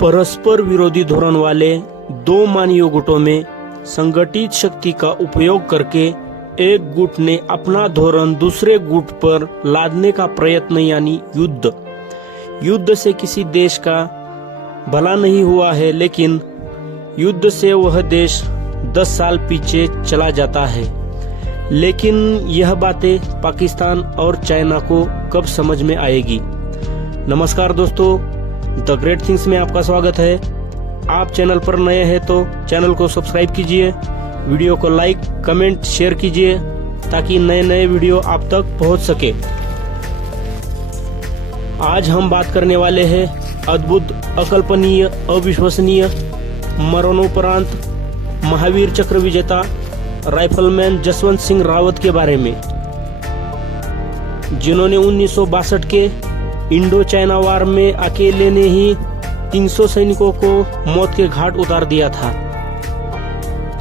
परस्पर विरोधी धोरण वाले दो मानवीय गुटों में संगठित शक्ति का उपयोग करके एक गुट ने अपना धोरण दूसरे गुट पर लादने का प्रयत्न यानी युद्ध से किसी देश का भला नहीं हुआ है, लेकिन युद्ध से वह देश 10 साल पीछे चला जाता है। लेकिन यह बातें पाकिस्तान और चाइना को कब समझ में आएगी। नमस्कार दोस्तों, द ग्रेट थिंग्स में आपका स्वागत है। आप चैनल पर नए हैं तो चैनल को सब्सक्राइब कीजिए, वीडियो को लाइक कमेंट शेयर कीजिए ताकि नए नए वीडियो आप तक पहुंच सके। आज हम बात करने वाले हैं अद्भुत, अकल्पनीय, अविश्वसनीय, मरणोपरांत महावीर चक्र विजेता राइफलमैन जसवंत सिंह रावत के बारे में, जिन्होंने 1962 के इंडो चाइना वार में अकेले ने ही 300 सैनिकों को मौत के घाट उतार दिया था।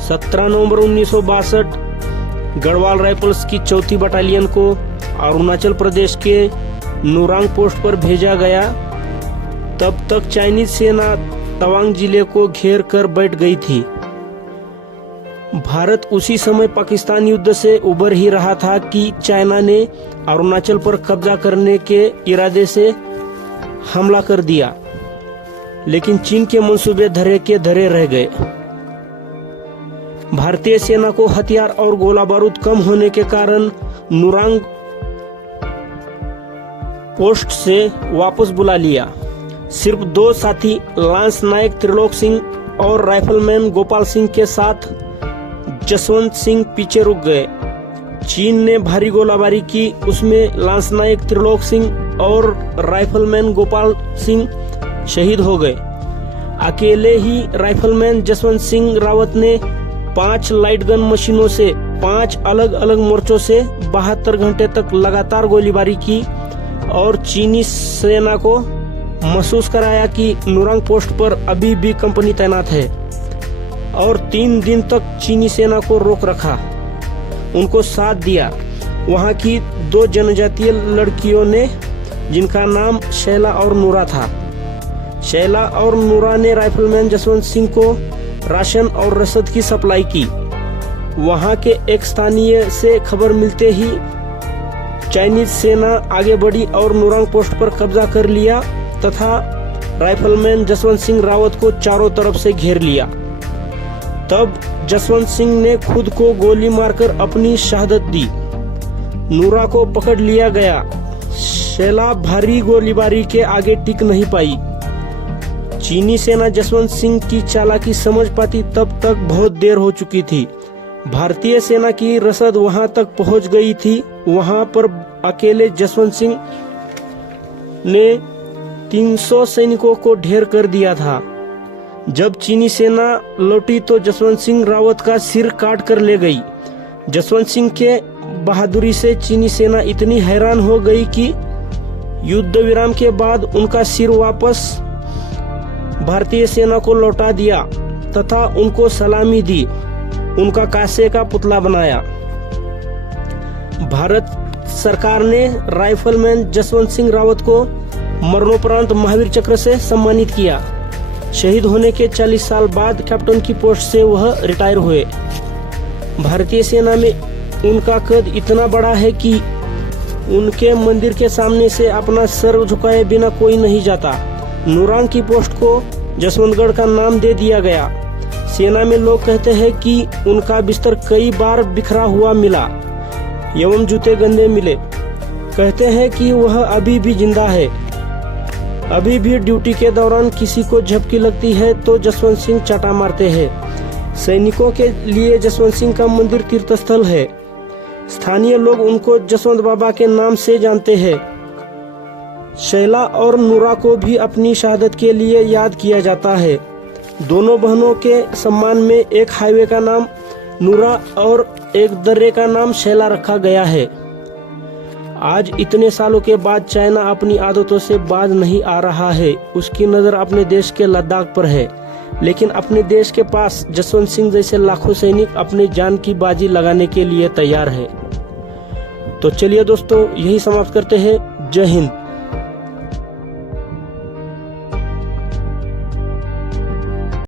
17 नवंबर 1962 गढ़वाल राइफल्स की 4th बटालियन को अरुणाचल प्रदेश के नुरांग पोस्ट पर भेजा गया। तब तक चाइनीज सेना तवांग जिले को घेर कर बैठ गई थी। भारत उसी समय पाकिस्तान युद्ध से उबर ही रहा था कि चाइना ने अरुणाचल पर कब्जा करने के इरादे से हमला कर दिया, लेकिन चीन के मंसूबे धरे के धरे रह गए। भारतीय सेना को हथियार और गोला बारूद कम होने के कारण नुरांग पोस्ट से वापस बुला लिया। सिर्फ 2 साथी लांस नायक त्रिलोक सिंह और राइफलमैन गोपाल सिंह के साथ जसवंत सिंह पीछे रुक गए। चीन ने भारी गोलाबारी की, उसमें लांस नायक त्रिलोक सिंह और राइफलमैन गोपाल सिंह शहीद हो गए। अकेले ही राइफलमैन जसवंत सिंह रावत ने 5 लाइट गन मशीनों से 5 अलग अलग मोर्चों से 72 घंटे तक लगातार गोलीबारी की और चीनी सेना को महसूस कराया कि नुरांग पोस्ट पर अभी भी कंपनी तैनात है, और 3 दिन तक चीनी सेना को रोक रखा, उनको साथ दिया। वहां की 2 जनजातीय लड़कियों ने, जिनका नाम शैला और नूरा था। शैला और नूरा ने राइफलमैन जसवंत सिंह को राशन और रसद की सप्लाई की। वहां के एक स्थानीय से खबर मिलते ही चाइनीज सेना आगे बढ़ी और नुरांग पोस्ट पर कब्जा कर लिया तथा राइफलमैन जसवंत सिंह रावत को चारों तरफ से घेर लिया। तब जसवंत सिंह ने खुद को गोली मारकर अपनी शहादत दी। नूरा को पकड़ लिया गया। शैला भारी गोलीबारी के आगे टिक नहीं पाई। चीनी सेना जसवंत सिंह की चालाकी समझ पाती तब तक बहुत देर हो चुकी थी। भारतीय सेना की रसद वहां तक पहुंच गई थी। वहां पर अकेले जसवंत सिंह ने 300 सैनिकों को ढेर कर दिया था। जब चीनी सेना लौटी तो जसवंत सिंह रावत का सिर काट कर ले गई। जसवंत सिंह के बहादुरी से चीनी सेना इतनी हैरान हो गई कि युद्ध विराम के बाद उनका सिर वापस भारतीय सेना को लौटा दिया तथा उनको सलामी दी, उनका कांसे का पुतला बनाया। भारत सरकार ने राइफलमैन जसवंत सिंह रावत को मरणोपरांत महावीर चक्र से सम्मानित किया। शहीद होने के 40 साल बाद कैप्टन की पोस्ट से वह रिटायर हुए। भारतीय सेना में उनका कद इतना बड़ा है कि उनके मंदिर के सामने से अपना सर झुकाए बिना कोई नहीं जाता। नुरांग की पोस्ट को जसवंतगढ़ का नाम दे दिया गया। सेना में लोग कहते हैं कि उनका बिस्तर कई बार बिखरा हुआ मिला एवं जूते गंदे मिले। कहते हैं कि वह अभी भी जिंदा है। अभी भी ड्यूटी के दौरान किसी को झपकी लगती है तो जसवंत सिंह चाटा मारते हैं। सैनिकों के लिए जसवंत सिंह का मंदिर तीर्थस्थल है। स्थानीय लोग उनको जसवंत बाबा के नाम से जानते हैं। शैला और नूरा को भी अपनी शहादत के लिए याद किया जाता है। दोनों बहनों के सम्मान में एक हाईवे का नाम नूरा और एक दर्रे का नाम शैला रखा गया है। आज इतने सालों के बाद चाइना अपनी आदतों से बाज नहीं आ रहा है। उसकी नजर अपने देश के लद्दाख पर है, लेकिन अपने देश के पास जसवंत सिंह जैसे लाखों सैनिक अपने जान की बाजी लगाने के लिए तैयार है। तो चलिए दोस्तों, यही समाप्त करते हैं। जय हिंद।